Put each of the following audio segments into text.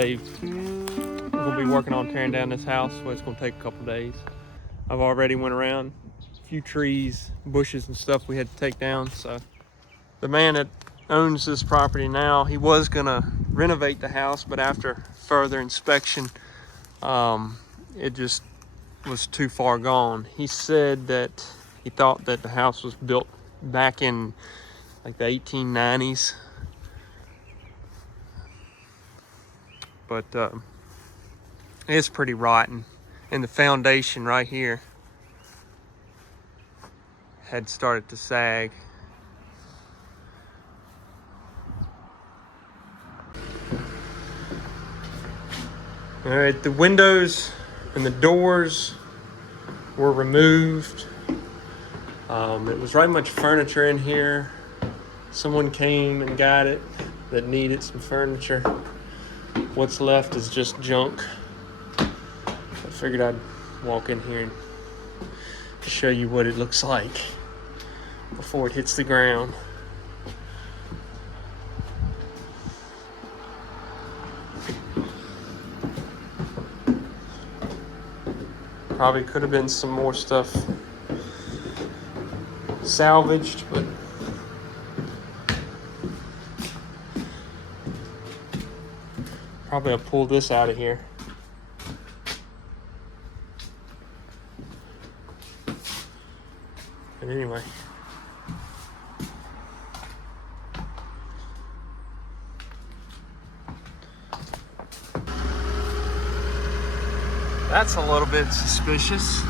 We're gonna be working on tearing down this house, so it's gonna take a couple days. I've already went around a few trees, bushes and stuff we had to take down. So the man that owns this property now, he was gonna renovate the house, but after further inspection, it just was too far gone. He said that he thought that the house was built back in like the 1890s, but it's pretty rotten, and the foundation right here had started to sag. All right, the windows and the doors were removed. It was right much furniture in here. Someone came and got it that needed some furniture. What's left is just junk. I figured I'd walk in here and show you what it looks like before it hits the ground. Probably could have been some more stuff salvaged, but probably I'll pull this out of here. But anyway, that's a little bit suspicious.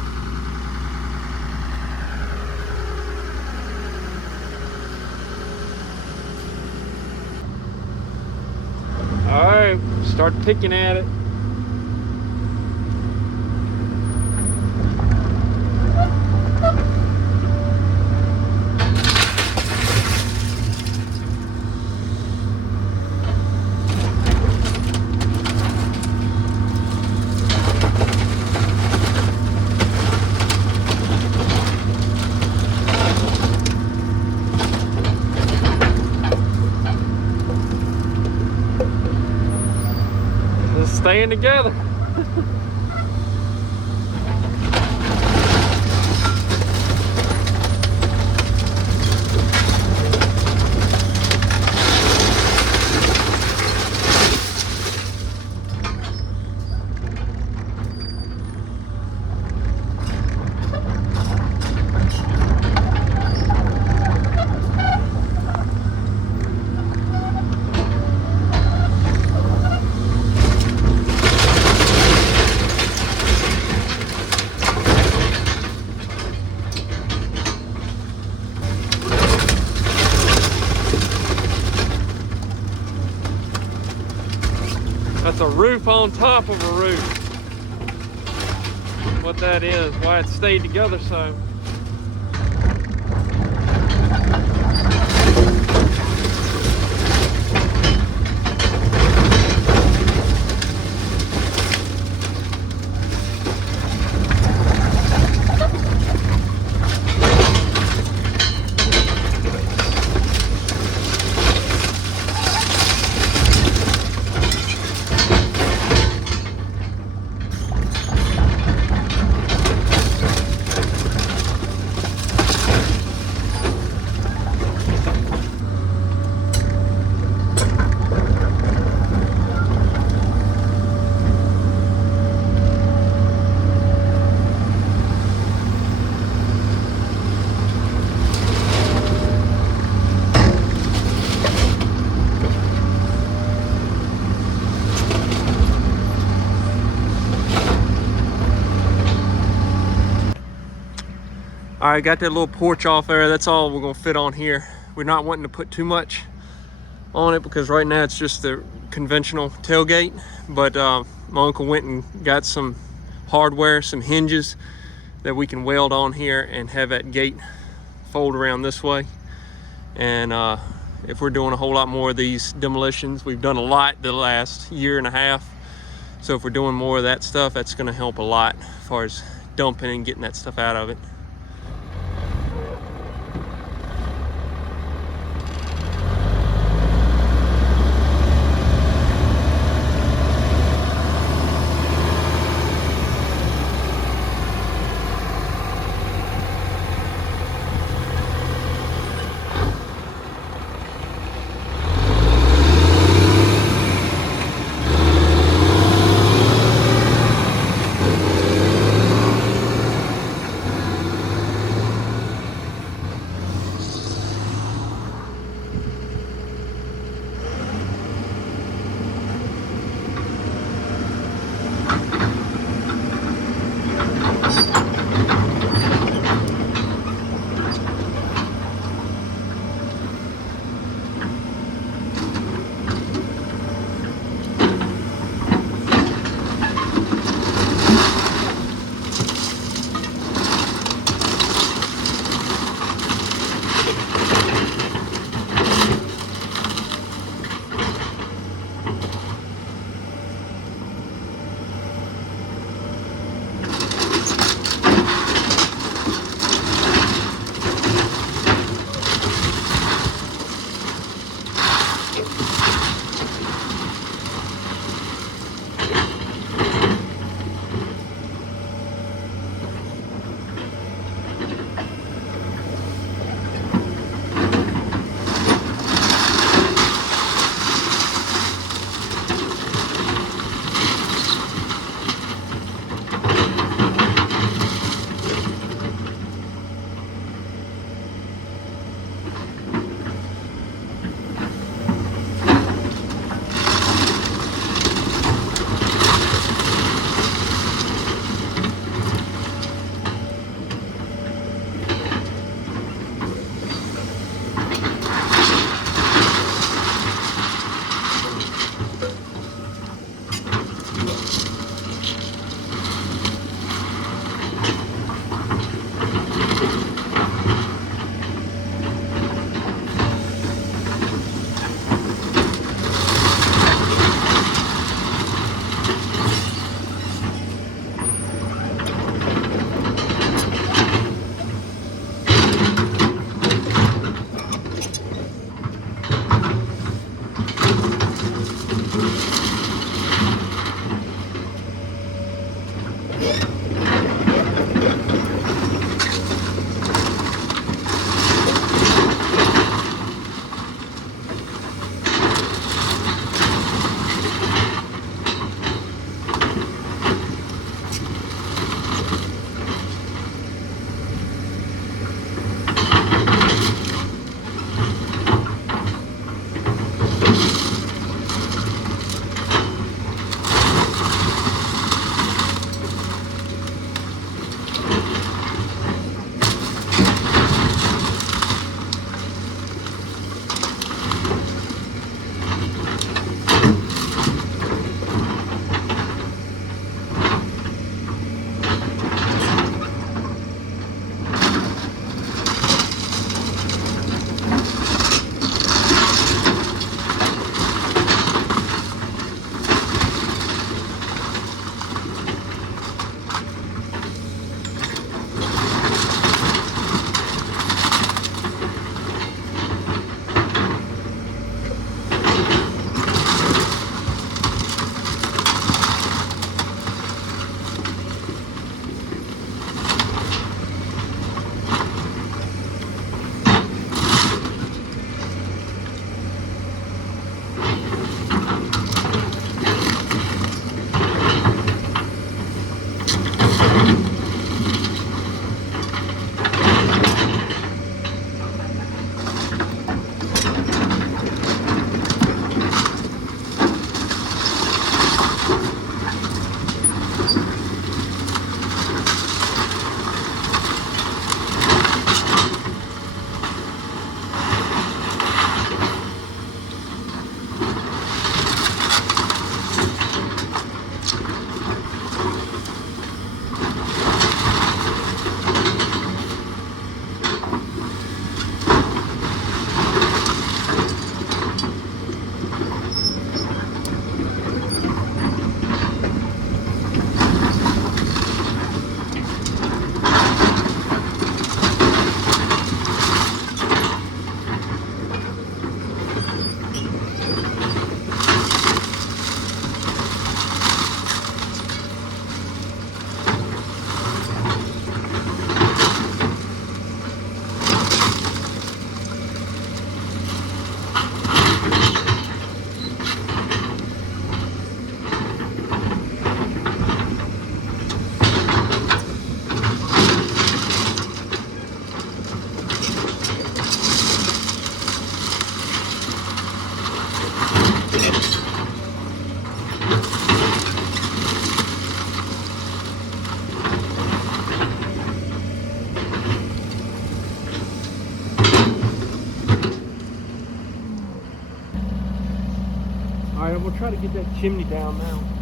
All right, start picking at it. Staying together. That's a roof on top of a roof. What that is, why it stayed together so. All right, got that little porch off there. That's all we're gonna fit on here. We're not wanting to put too much on it because right now it's just the conventional tailgate. But my uncle went and got some hardware, some hinges that we can weld on here and have that gate fold around this way. And if we're doing a whole lot more of these demolitions, we've done a lot the last year and a half. So if we're doing more of that stuff, that's gonna help a lot as far as dumping and getting that stuff out of it. Alright, we'll try to get that chimney down now.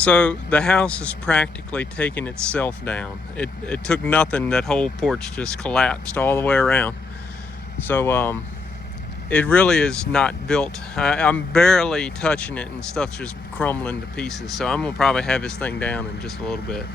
So the house is practically taking itself down. It took nothing. That whole porch just collapsed all the way around. So it really is not built. I'm barely touching it and stuff's just crumbling to pieces. So I'm gonna probably have this thing down in just a little bit.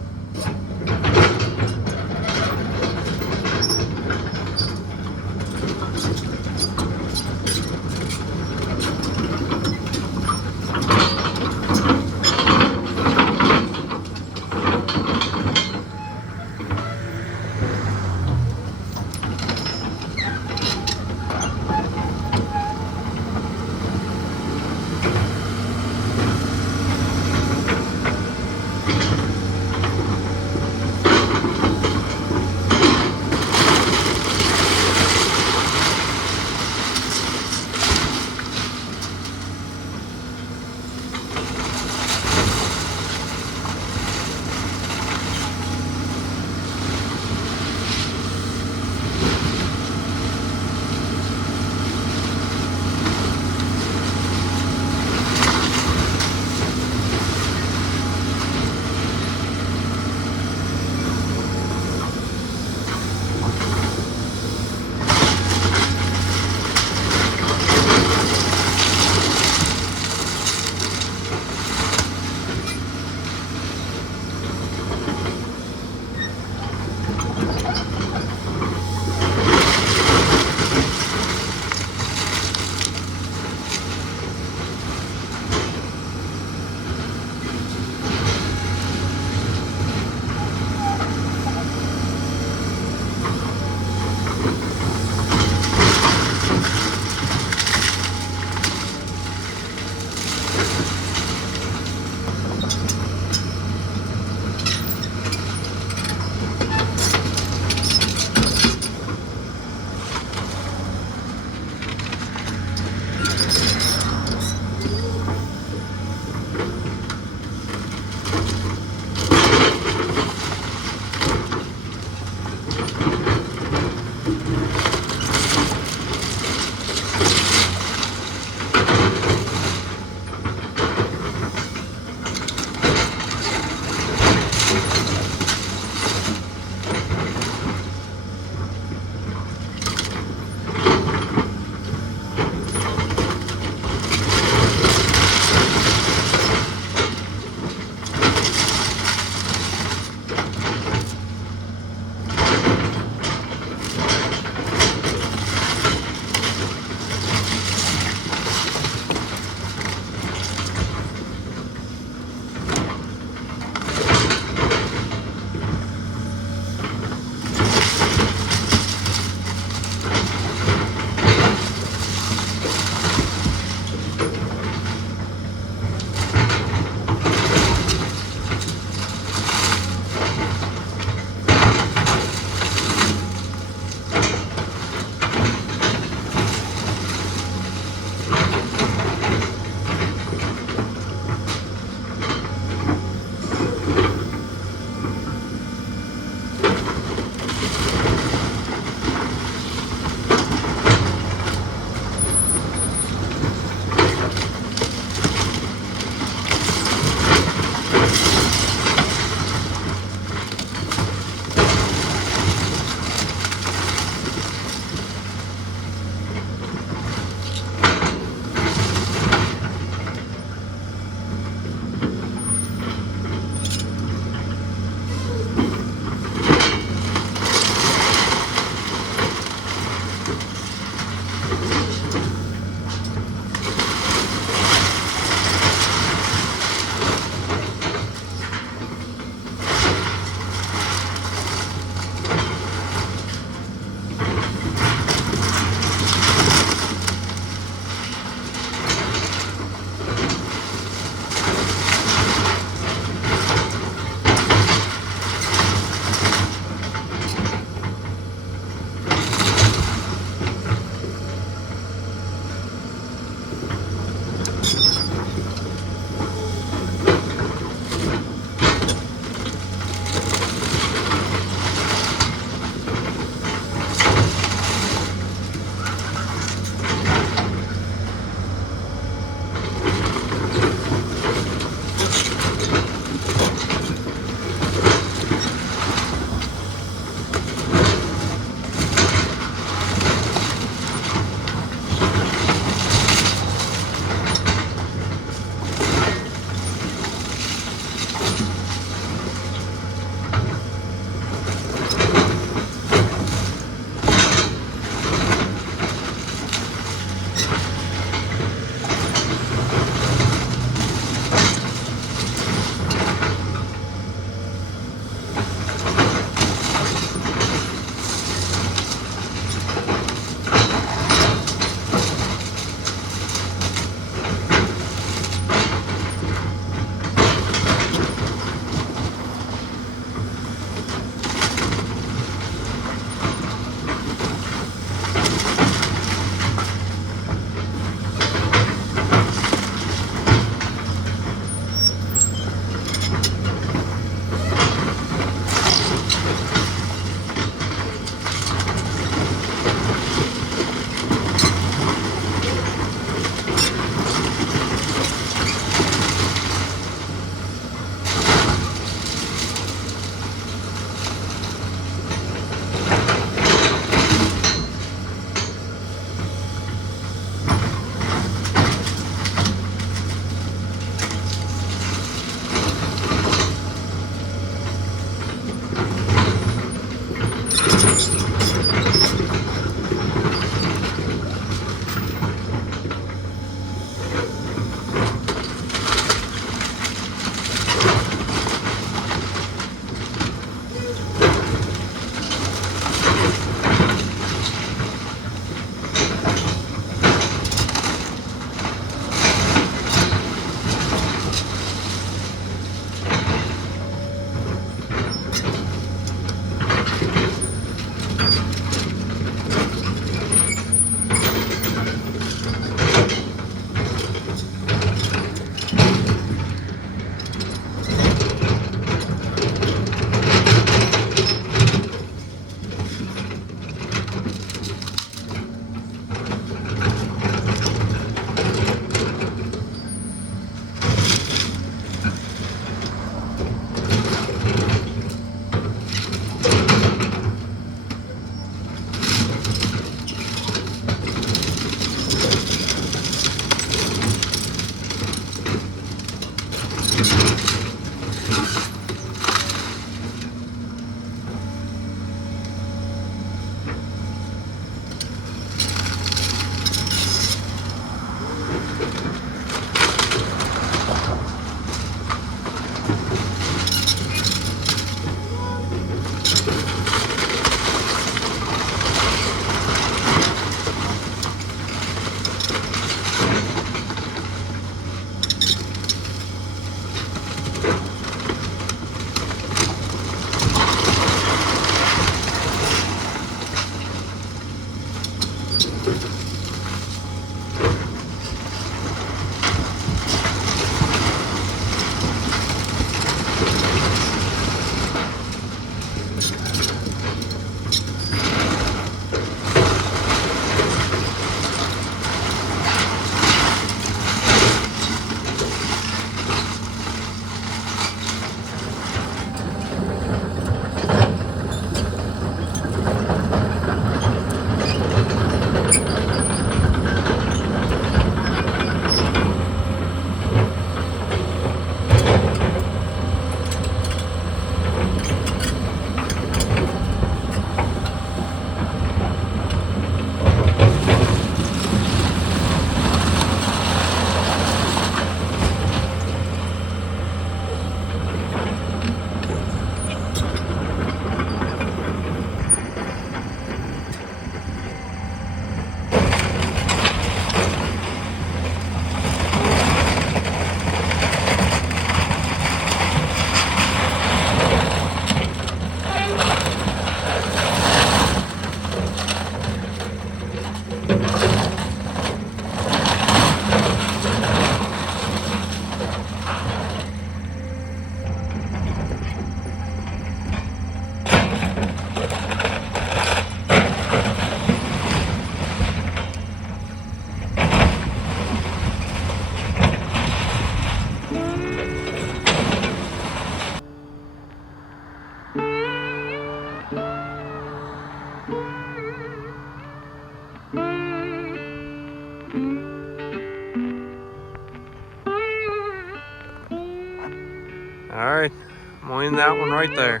I'm gonna end that one right there.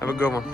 Have a good one.